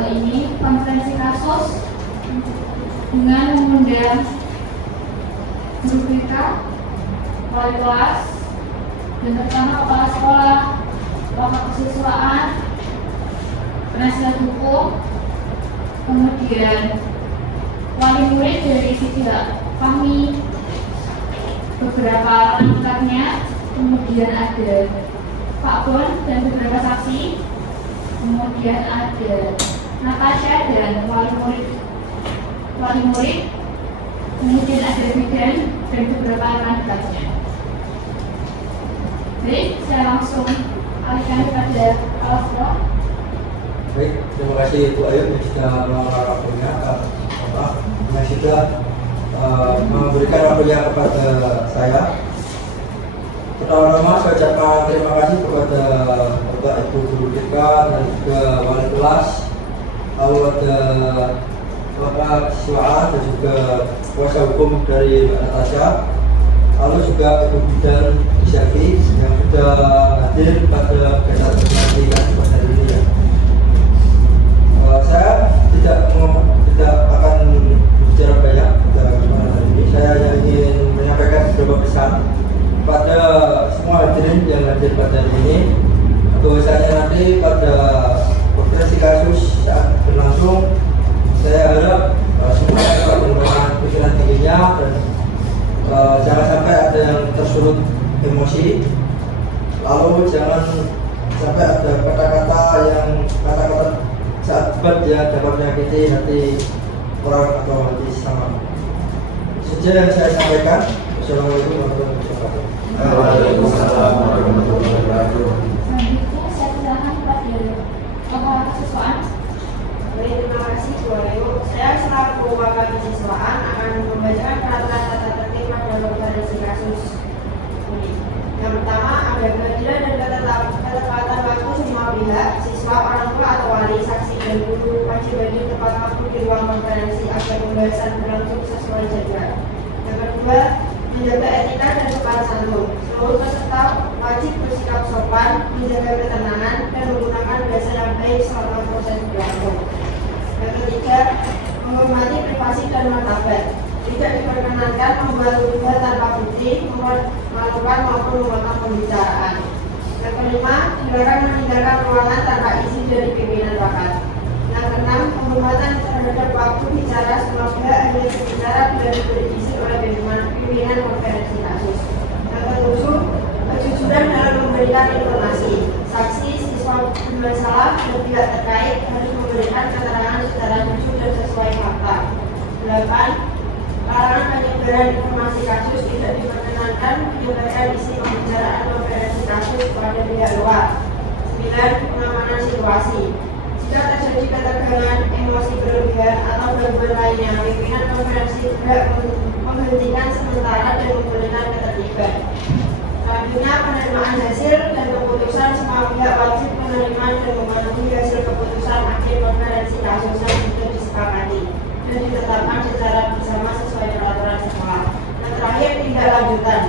hal ini konferensi kasus dengan mengundang guru BK, wali kelas, dan terutama kepala sekolah, wakil kesiswaan, penasihat hukum, kemudian wali murid dari sejak kami, beberapa langkahnya, kemudian ada Pak Bon dan beberapa saksi, kemudian ada Natasha dan wali murid, kemudian ada bidan dan beberapa langkahnya. Baik, saya langsung alihkan kepada Alfred. Baik, terima kasih Bu Ayu yang sudah melalui waktunya, yang sudah memberikan waktunya kepada saya. Pertama-tama saya ucapkan terima kasih kepada Bapak Ibu Guru BK dan juga wali kelas, lalu ada Bapak Siswaan dan juga kuasa hukum dari Mbak Natasha, lalu juga Ibu Bidan Isyafi yang sudah hadir pada kegiatan pendidikan pada hari ini ya. Saya tidak akan bicara banyak pada kesempatan hari ini. Saya hanya ingin menyampaikan beberapa pesan kepada semua hadirin yang hadir pada hari ini. Bahwasanya nanti pada konferensi kasus saat berlangsung, saya harap semua dapat menggunakan pikiran tingginya dan jangan sampai ada yang tersulut emosi. Lalu jangan sampai ada kata-kata sahabat yang dapat menyakiti hati orang atau hati sesama. Saja yang saya sampaikan. Assalamualaikum warahmatullahi wabarakatuh. Waalaikumsalam warahmatullahi wabarakatuh. Selanjutnya saya silakan kepada kepala kesiswaan. Baik, terima kasih Bu Ayu. Saya selaku wakil kesiswaan akan membacakan peraturan tata tertib pada konferensi kasus ini. Yang pertama, ada keadilan dan ketepatan waktu semua pihak, siswa, orang tua atau wali, saksi dan guru wajib hadir tepat waktu di ruang konferensi agar pembahasan berlangsung sesuai jadwal. Yang kedua, menjaga etika dan sopan santun. Seluruh peserta wajib bersikap sopan, menjaga ketenangan, dan menggunakan bahasa yang baik selama proses berlangsung. Yang ketiga, menghormati privasi dan martabat. Tidak diperkenankan membuat tuduhan tanpa bukti, melakukan maupun memotong pembicaraan. Yang kelima, dilarang meninggalkan ruangan tanpa izin dari pimpinan rapat. Yang keenam, penghormatan terhadap waktu bicara semua pihak hanya berbicara bila diberi izin oleh pimpinan konferensi kasus. Yang ketujuh, kejujuran dalam memberikan informasi. Saksi, siswa bermasalah dan pihak terkait harus memberikan keterangan secara jujur dan sesuai fakta. 8. Larangan penyebaran informasi kasus, tidak diperkenankan menyebarkan isi pembicaraan konferensi kasus kepada pihak luar. 9. Pengamanan situasi. Jika terjadi ketegangan, emosi berlebihan atau gangguan lainnya, pimpinan konferensi berhak menghentikan sementara dan memulihkan ketertiban. Selanjutnya, penerimaan hasil dan keputusan. Semua pihak wajib menerima dan mematuhi hasil keputusan akhir konferensi kasus yang sudah disepakati dan ditetapkan secara bersama sesuai peraturan sekolah. Yang terakhir, tindak lanjutan.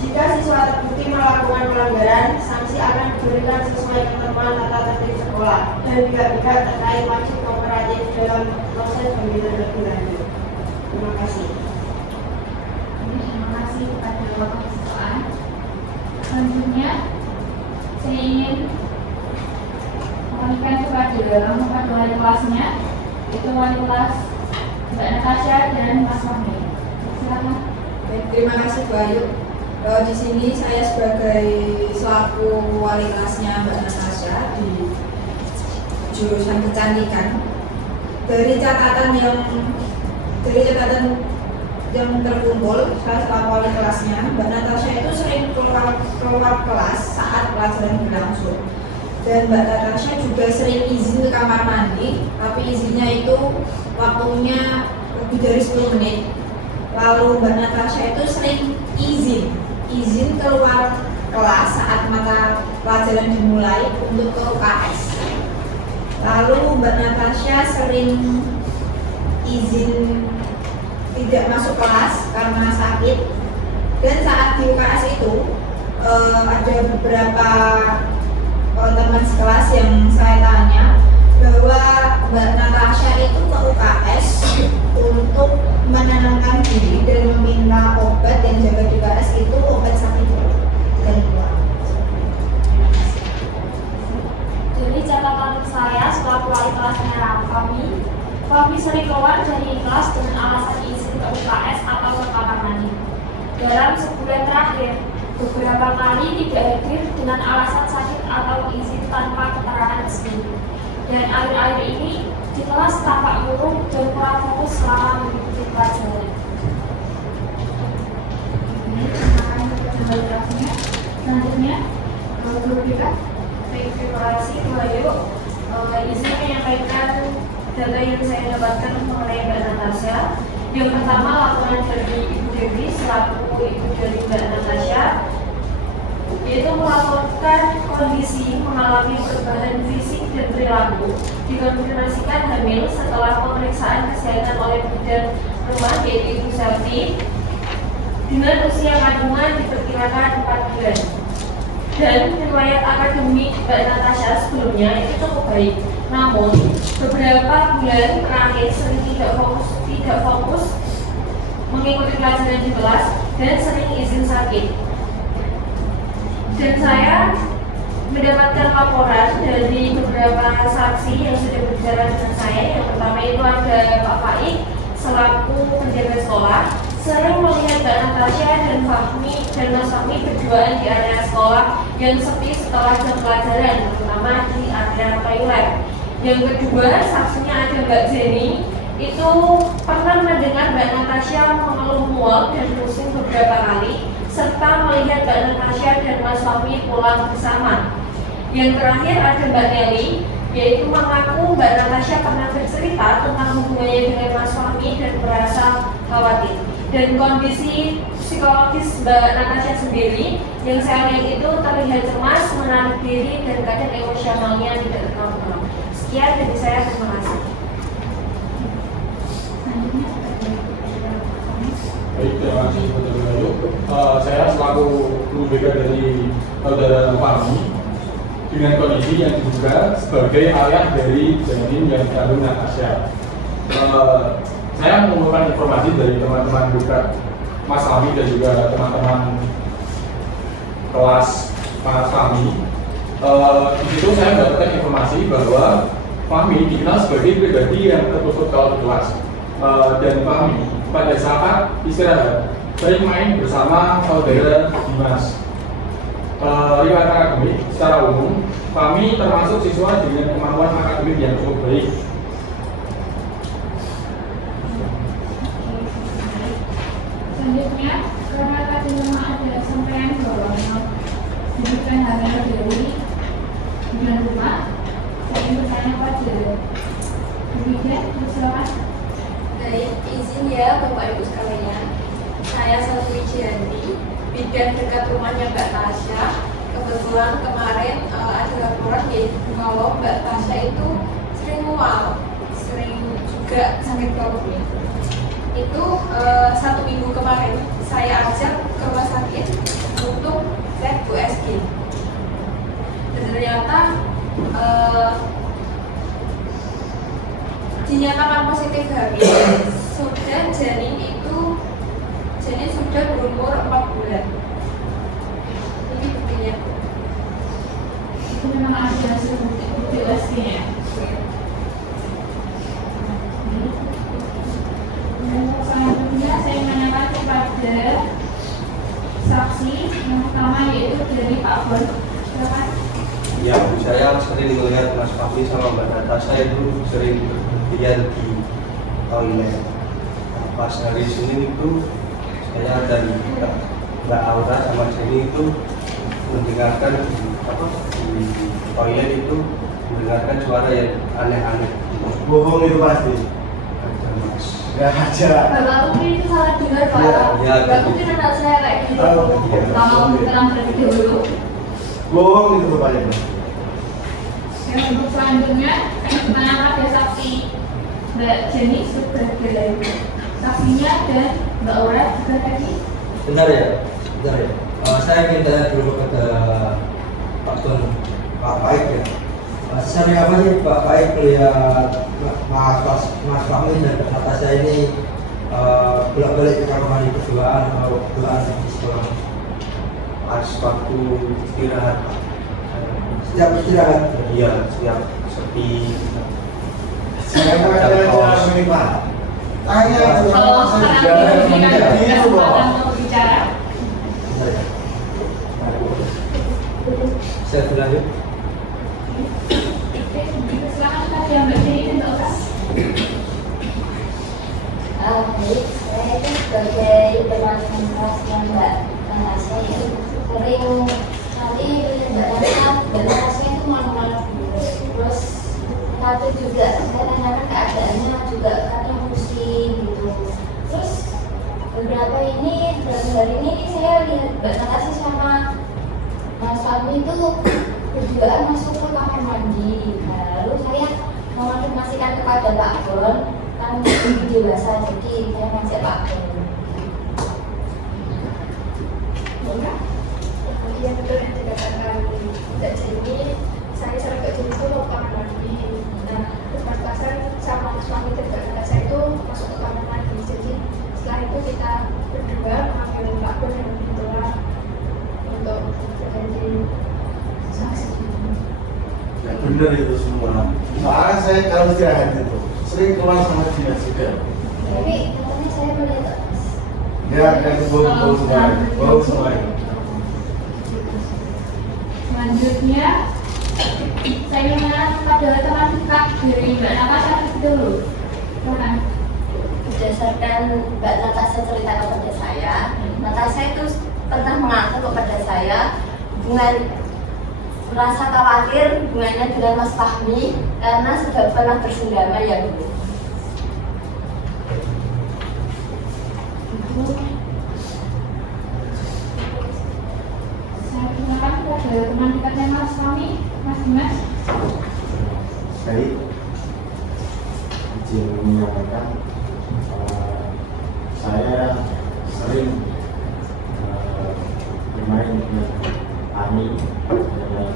Jika siswa terbukti melakukan pelanggaran, sanksi akan diberikan sesuai ketentuan tata tertib sekolah dan pihak-pihak terkait wajib kooperatif dalam proses pembinaan lebih lanjut. Terima kasih. Terima kasih kepada Bapak Kesiswaan. Selanjutnya, saya ingin mengalihkan kepada wali kelasnya, itu wali kelas Mbak Natasha dan Mas Fahmi. Silakan. Baik, terima kasih Bu Ayu. Di sini saya sebagai selaku wali kelasnya Mbak Natasha di jurusan kecantikan. Dari catatan yang terkumpul, saya selaku wali kelasnya, Mbak Natasha itu sering keluar kelas saat pelajaran berlangsung. Dan Mbak Natasha juga sering izin ke kamar mandi, tapi izinnya itu waktunya lebih dari 10 menit. Lalu Mbak Natasha itu sering izin keluar kelas saat mata pelajaran dimulai untuk ke UKS. Lalu Mbak Natasha sering izin tidak masuk kelas karena sakit. Dan saat di UKS itu ada beberapa teman sekelas yang saya tanya, bahwa Mbak Natasha itu ke UKS untuk menenangkan diri dan meminta obat yang jaga di UKS itu obat sakit perut dan keluar. Jadi catatan saya selaku wali kelasnya kami sering keluar dari kelas dengan alasan izin ke UKS atau ke kamar mandi. Dalam sebulan terakhir, beberapa kali tidak hadir dengan alasan sakit atau izin tanpa keterangan resmi. Dan akhir-akhir ini di kelas tampak murung dan kurang fokus selama mengikuti pelajaran. Selanjutnya, Guru BK. Baik, terima kasih Bu Ayu. Izin menyampaikan data yang saya dapatkan mengenai Mbak Natasha. Yang pertama, laporan dari Ibu Dewi selaku ibu dari Mbak Natasha, yaitu melaporkan kondisi mengalami perubahan fisik dan perilaku dikonfirmasikan hamil setelah pemeriksaan kesehatan oleh bidan rumah yaitu Ibu Selvi dengan usia kandungan diperkirakan 4 bulan. Dan riwayat akademik Mbak Natasha sebelumnya itu cukup baik. Namun beberapa bulan terakhir sering tidak fokus mengikuti pelajaran di kelas dan sering izin sakit. Dan saya mendapatkan laporan dari beberapa saksi yang sudah berbicara dengan saya. Yang pertama itu ada Pak Faik selaku penjaga sekolah, sering melihat Mbak Natasha dan Fahmi dan Mas Fahmi berduaan di area sekolah yang sepi setelah jam pelajaran, terutama di area toilet. Yang kedua, saksinya ada Mbak Jenny, itu pernah mendengar Mbak Natasha mengeluh mual dan pusing beberapa kali, serta melihat Mbak Natasha dan Mas Fahmi pulang bersama. Yang terakhir ada Mbak Nelly, yaitu mengaku Mbak Natasha pernah bercerita tentang hubungannya dengan Mas Fahmi dan merasa khawatir. Dan kondisi psikologis Mbak Natasha sendiri yang saya lihat itu terlihat cemas, menarik diri, dan kadang emosionalnya tidak terkontrol. Sekian dari saya, terima kasih. Baik, terima kasih Dr. Bayu. Saya selaku guru BK dari saudara Fahmi dengan kondisi yang diduga sebagai ayah dari janin yang dikandung Natasha. Saya mengumpulkan informasi dari teman-teman bukan Mas Fahmi dan juga teman-teman kelas Mas Fahmi. Di situ saya mendapatkan informasi bahwa Fahmi dikenal sebagai pribadi yang tertutup kalau di kelas. Dan Fahmi pada saat istirahat sering main bersama saudara Dimas. Riwayat akademik secara umum, Fahmi termasuk siswa dengan kemampuan akademik yang cukup baik. Selanjutnya, karena tadi memang ada sampaian bahwa diberikan hamil dari bulan rumah, saya ingin bertanya pada Bidan, silakan. Baik, izin ya Bapak Ibu sekalian. Saya Selvi Wijianti, bidan dekat rumahnya Mbak Tasha. Kebetulan kemarin ada laporan yaitu kalau Mbak Tasha itu sering mual, sering juga sakit perut. Itu 1 minggu kemarin saya ajak ke rumah sakit untuk cek USG. Dan ternyata dinyatakan positif hamil. Sudah janin sudah berumur 4 bulan. Ini buktinya. Itu memang ada hasil bukti USG ya? Selanjutnya saya menanyakan kepada saksi yang pertama yaitu dari Pak Bon. Silakan. Ya, saya sering melihat Mas Fahmi sama Mbak Natasha itu sering berpergian di toilet. Pas hari Senin itu saya dan Mbak Aura sama Jenny itu mendengarkan di toilet itu mendengarkan suara yang aneh-aneh. Bohong itu pasti. Ada Mas. Gak aja. Bapak mungkin itu salah dengar Pak. Iya, Bapak mungkin anak saya kayak gitu. Lama berkenan terlebih dahulu. Bohong itu rupanya. Yang untuk selanjutnya, mana ada saksi Mbak Jenny sudah berlalu. Saksinya dan Mbak Aura juga tadi. Bentar ya. Saya ingin tanya dulu kepada Pak Faik ya. Sering apa sih Pak Baik melihat Mas Fahmi dan Mbak Natasha ini bolak-balik ke kamar mandi berduaan atau berduaan di sekolah? Pas waktu istirahat Pak. Setiap istirahat? Iya, setiap sepi. Saya mau aja ini Pak. Tanya Kalau sekarang diberikan itu Pak. kesempatan untuk bicara, Saya berlanjut. silakan tadi yang Mbak Jenny dan Mbak Uras. Baik, saya itu sebagai teman kelasnya Mbak Natasha itu sering sekali Mbak Natasha itu malu-malu terus satu juga saya tanyakan keadaannya juga kadang pusing gitu. Terus beberapa hari ini saya lihat Mbak Natasha sama Mas Fahmi itu berduaan masuk ke kamar mandi. Lalu saya mengonfirmasikan kepada Pak Bon, kan dewasa jadi saya ngajak Pak Bon. Iya betul yang dikatakan Mbak Jenny, saya sering ke Jenny itu mau kamar mandi. Nah, terus Mas Pasar sama Mas Fahmi dan Mbak Natasha itu masuk ke kamar mandi. Jadi setelah itu kita berdua mengambil Pak Bon dan kebetulan untuk berganti saksi. Ya benar itu semua. Soalnya saya kalau istirahat itu sering keluar sama dia juga. Tapi katanya saya melihat Ya, itu bau semua, bau semua. Selanjutnya, saya mengenal pada teman dekat dari Mbak Natasha dulu. Silakan. berdasarkan Mbak Natasha cerita kepada saya, Natasha itu pernah mengaku kepada saya hubungan merasa khawatir hubungannya dengan Mas Fahmi karena sudah pernah bersendama ya Bu. Saya perkenalkan kepada teman dekatnya Mas Fahmi, Mas Dimas. Baik, izin menyampaikan saya sering bermain dengan Fahmi dan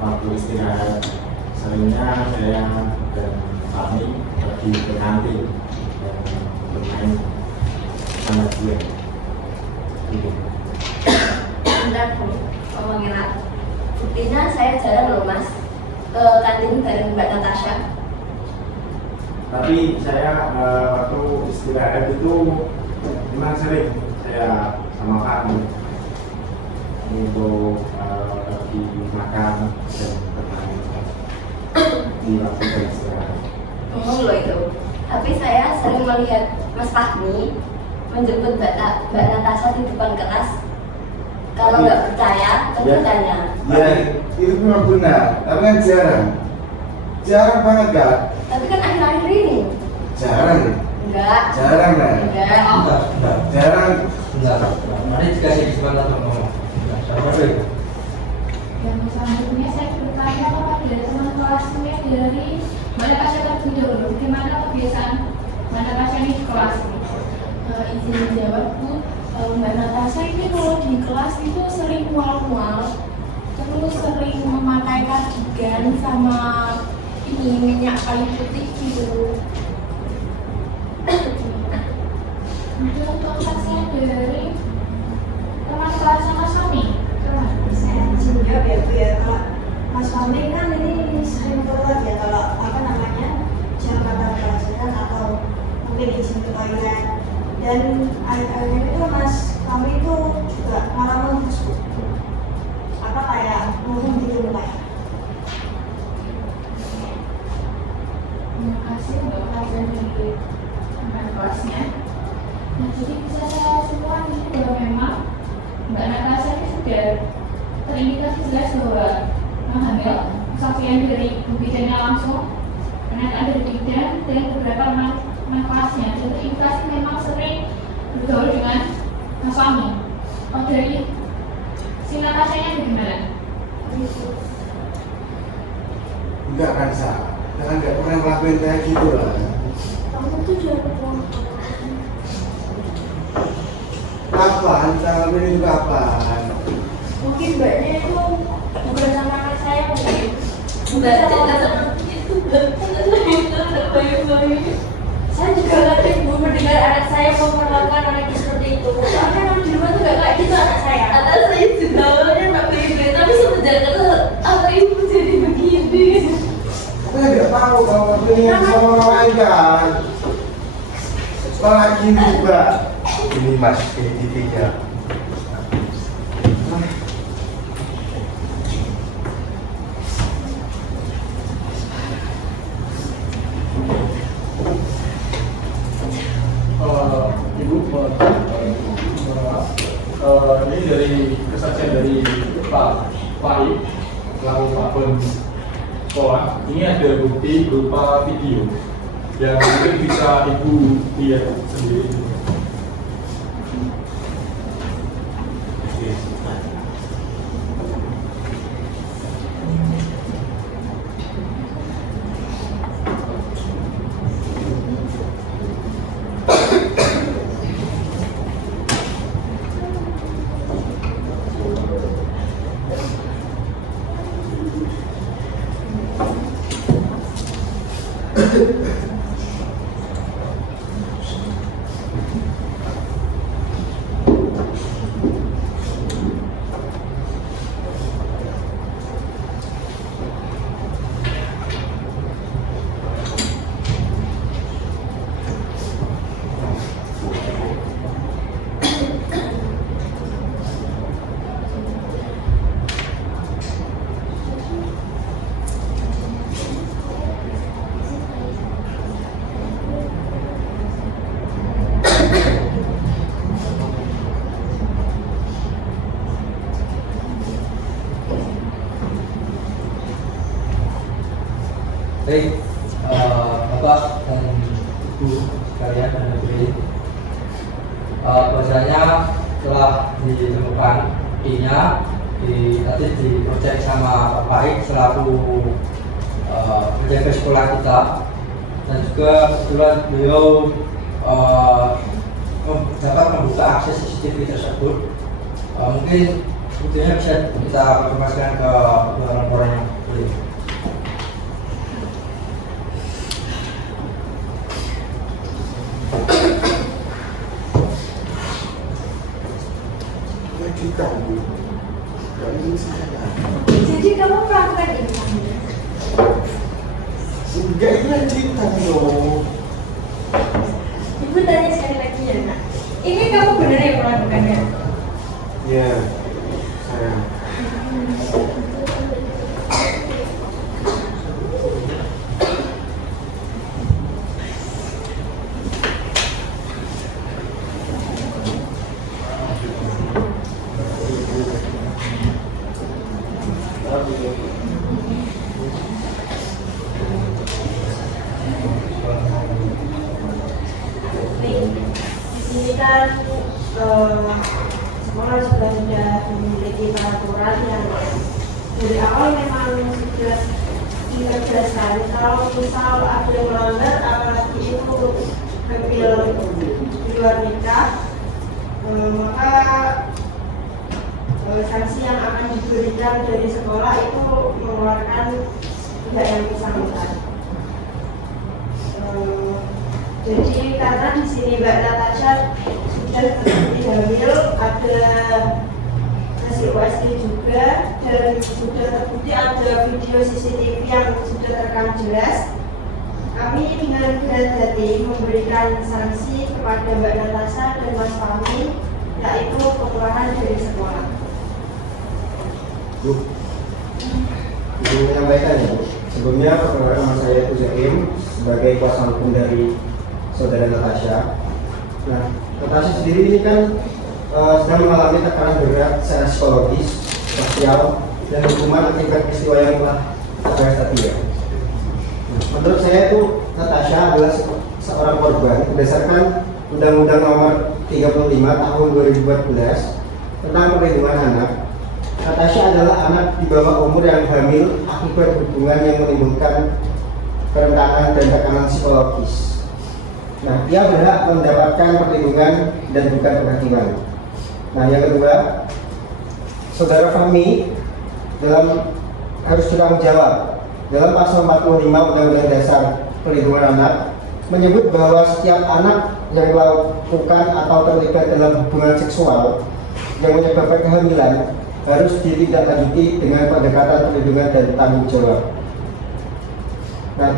waktu istirahat seringnya saya dan Fahmi pergi ke kantin dan bermain sama dia. Gitu. Bentar Bu, ngomongin apa? Buktinya saya jarang loh Mas ke kantin bareng Mbak Natasha. Tapi saya waktu istirahat itu memang sering saya sama Fahmi untuk pergi makan dan bermain di waktu istirahat. Ngomong loh itu. Tapi saya sering melihat Mas Fahmi menjemput Mbak Natasha di depan kelas. Kalau nggak percaya, coba tanya. Ya, itu memang benar, tapi kan jarang banget Kak. Tapi kan akhir-akhir ini Jarang ya? enggak. Jarang lah. Enggak. Enggak. Jarang. Enggak. Mari dikasih kesempatan untuk ngomong. Siapa itu? Yang selanjutnya saya bertanya kepada teman kelasnya dari Mbak Natasha terlebih dahulu. Bagaimana kebiasaan Mbak Natasha ini di kelas? Izin menjawab Bu, Mbak Natasha ini kalau di kelas itu sering mual-mual, terus sering memakai kardigan sama ini minyak kayu putih gitu. Untuk kesaksian dari teman kelasnya Mas Fahmi. Saya izin jawab ya Bu ya. Kalau Mas Fahmi kan ini sering keluar ya kalau apa namanya jam mata pelajaran atau mungkin izin ke toilet. Dan akhir-akhir itu Mas Fahmi itu juga malah menghembus apa kayak ngomong gitu Pak. Terima kasih untuk perhatian dari teman kelasnya. Nah, jadi bisa saya semua ini bahwa memang Mbak Natasha ini sudah terindikasi jelas bahwa hamil. Kesaksian dari bidannya langsung, pernyataan dari bidan dan beberapa teman kelasnya. Jadi terindikasi memang sering bergaul dengan Mas Fahmi. Oh, dari si Natasha-nya bagaimana? Enggak kan Sa. Jangan nggak pernah ngelakuin kayak gitu lah. Kamu tuh jangan bohong. Kapan? Ngelakuin itu kapan? Mungkin mbaknya itu bukan sama anak saya mungkin. Saya juga kadang ibu mendengar anak saya memperlakukan anak seperti itu. Soalnya orang di rumah tuh gak kayak gitu anak saya. Anak saya juga awalnya nggak baik-baik, tapi semenjak itu apa ibu jadi begini? Saya tidak tahu kalau ini sama orang lain kan. Lagi juga. Ini mas, ini TV-nya. Ibu, ini dari kesaksian dari Pak Fahid selaku Pakun sekolah. Ini ada bukti berupa video yang mungkin bisa Ibu lihat sendiri. Baik, Bapak dan Ibu sekalian dan negeri, bahwasanya telah ditemukan buktinya tadi diprojek sama Pak Baik selaku penjaga sekolah kita, dan juga kebetulan beliau dapat membuka akses CCTV tersebut. Mungkin buktinya bisa kita informasikan ke orang-orang yang boleh. Kamu, ini saya. Jadi kamu melakukan ini? Enggak, ini cerita dong. Ibu tanya sekali lagi ya nak. Ini kamu benar yang melakukannya? Ya, saya. Di sini kan sekolah juga sudah memiliki peraturan yang dari awal memang sudah ditegaskan kalau misal ada yang melanggar, apalagi itu hamil di luar nikah, maka sanksi yang akan diberikan dari sekolah itu mengeluarkan pihak yang bersangkutan. Jadi karena di sini Mbak Natasha sudah terbukti hamil, ada hasil USG juga, dan sudah terbukti ada video CCTV yang sudah terekam jelas. Kami dengan hati memberikan sanksi kepada Mbak Natasha dan Mas Fahmi, yaitu pengeluaran dari sekolah. Bu, Ibu menyampaikan ya, Bu. Sebelumnya perkenalkan nama saya itu Zaim sebagai kuasa hukum dari saudara Natasha. Nah, Natasha sendiri ini kan sedang mengalami tekanan berat secara psikologis, sosial, dan hukuman akibat peristiwa yang telah terbahas tadi ya. Nah, menurut saya itu Natasha adalah seorang korban berdasarkan Undang-Undang Nomor 35 Tahun 2014 tentang Perlindungan Anak. Natasha adalah anak di bawah umur yang hamil akibat hubungan yang menimbulkan kerentanan dan tekanan psikologis. Nah, dia berhak mendapatkan perlindungan dan bukan penghakiman. Nah, yang kedua, saudara Fahmi harus bertanggung jawab dalam pasal 45 Undang-Undang Dasar Perlindungan Anak menyebut bahwa setiap anak yang melakukan atau terlibat dalam hubungan seksual yang menyebabkan kehamilan harus ditindaklanjuti dengan pendekatan perlindungan dan tanggung jawab. Nah,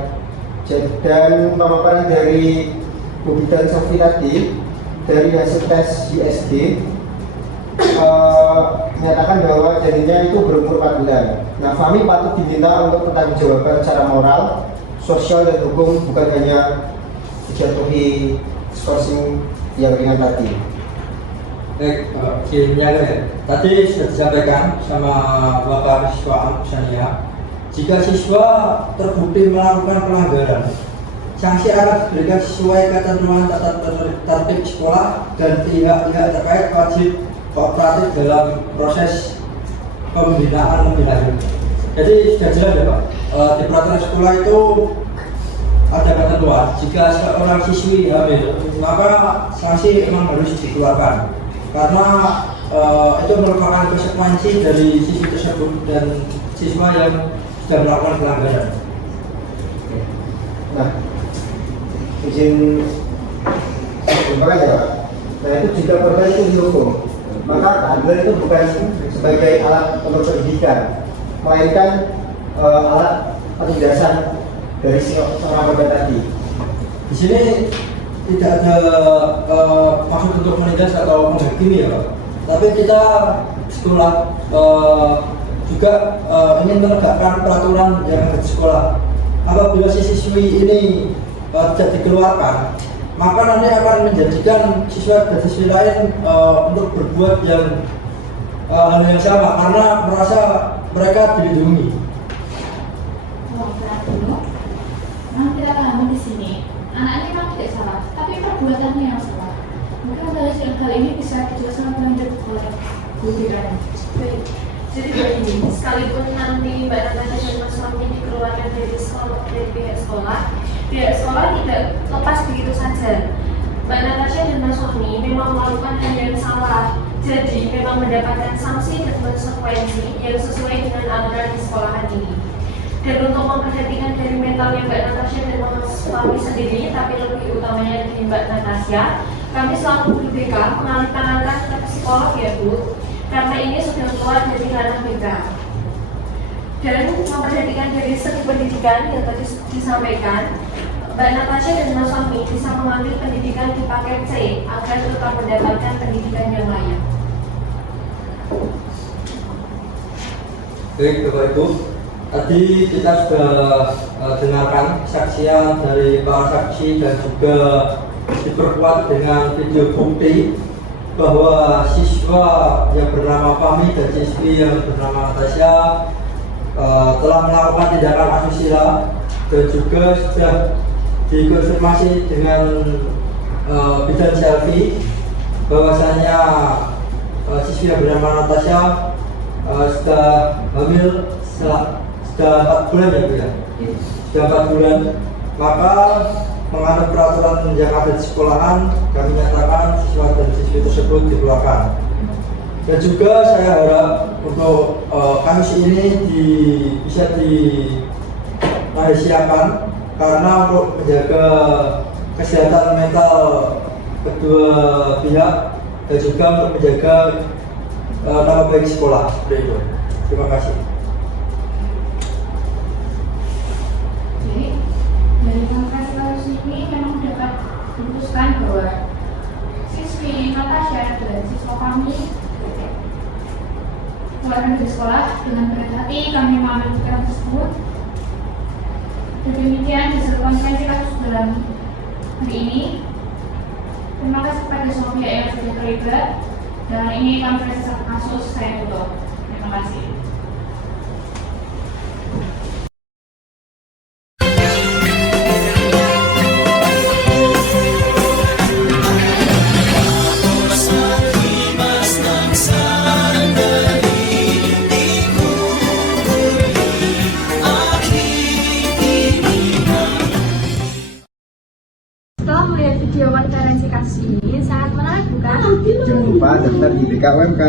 dan pemaparan dari Bobi dan Sofi tadi dari hasil tes ISD menyatakan bahwa janinnya itu berumur 4 bulan. Nah, Fahmi patut diminta untuk pertanggungjawaban secara moral, sosial dan hukum, bukan hanya dijatuhi skorsing yang ringan tadi. Baik, tadi sudah disampaikan sama Bapak siswa Al-Husania, jika siswa terbukti melakukan pelanggaran, sanksi akan diberikan sesuai ketentuan tata tertib sekolah dan pihak-pihak terkait wajib kooperatif dalam proses pembinaan lebih lanjut. Jadi sudah jelas ya Pak, di peraturan sekolah itu ada ketentuan jika seorang siswi hamil maka sanksi memang harus dikeluarkan karena itu merupakan konsekuensi dari siswi tersebut dan siswa yang sudah melakukan pelanggaran. Nah, izin makanya ya Pak. Nah, itu jika korban itu dihukum, maka keadilan itu bukan sebagai alat untuk pendidikan, melainkan alat penindasan dari seorang korban tadi. Di sini tidak ada maksud untuk menindas atau menghakimi ya Pak. Tapi kita sekolah juga ingin menegakkan peraturan yang ada di sekolah. Apabila si siswi ini tidak dikeluarkan, maka nanti akan menjadikan siswa dan siswi lain untuk berbuat yang hal yang sama karena merasa mereka dilindungi. Memang kita pahami di sini, anak ini memang tidak salah, tapi perbuatannya yang salah. Mungkin hal ini bisa dijelaskan lebih lanjut oleh Bu Dirani. Jadi begini, sekalipun nanti Mbak Natasha dan Mas Fahmi dikeluarkan dari sekolah, dari pihak sekolah tidak lepas begitu saja. Mbak Natasha dan Mas Fahmi memang melakukan hal yang salah, jadi memang mendapatkan sanksi dan konsekuensi yang sesuai dengan aturan di sekolahan ini. Dan untuk memperhatikan dari mentalnya Mbak Natasha dan Mas Fahmi sendiri, tapi lebih utamanya dari Mbak Natasha, kami selaku BK mengalihkan ke psikolog ya Bu, karena ini sudah keluar dari ranah BK. Dan memperhatikan dari segi pendidikan yang tadi disampaikan, Mbak Natasha dan Mas Fahmi bisa mengambil pendidikan di paket C agar tetap mendapatkan pendidikan yang layak. Baik Bapak Ibu, tadi kita sudah dengarkan kesaksian dari para saksi dan juga diperkuat dengan video bukti bahwa siswa yang bernama Fahmi dan siswi yang bernama Natasha telah melakukan tindakan asusila dan juga sudah dikonfirmasi dengan bidan selfie bahwasanya siswi yang bernama Natasha sudah hamil sudah 4 bulan ya Bu ya? Sudah 4 bulan, maka menganut peraturan yang ada di sekolahan kami nyatakan siswa dan siswi tersebut dikeluarkan. Dan juga saya harap untuk kasus ini bisa dirahasiakan karena untuk menjaga kesehatan mental kedua pihak dan juga untuk menjaga nama baik sekolah. Seperti itu. Terima kasih. Jadi dari kasus ini memang dapat diputuskan bahwa siswi Natasha dan siswa kami keluarkan dari sekolah dengan berat hati kami mengambil pikiran tersebut. Demikian hasil konferensi kasus dalam hari ini. Terima kasih kepada semua pihak yang sudah terlibat. Dan ini konferensi kasus saya tutup. Terima kasih. Setelah melihat video konferensi kasus ini, sangat menarik bukan? Jangan lupa daftar di BK UMK.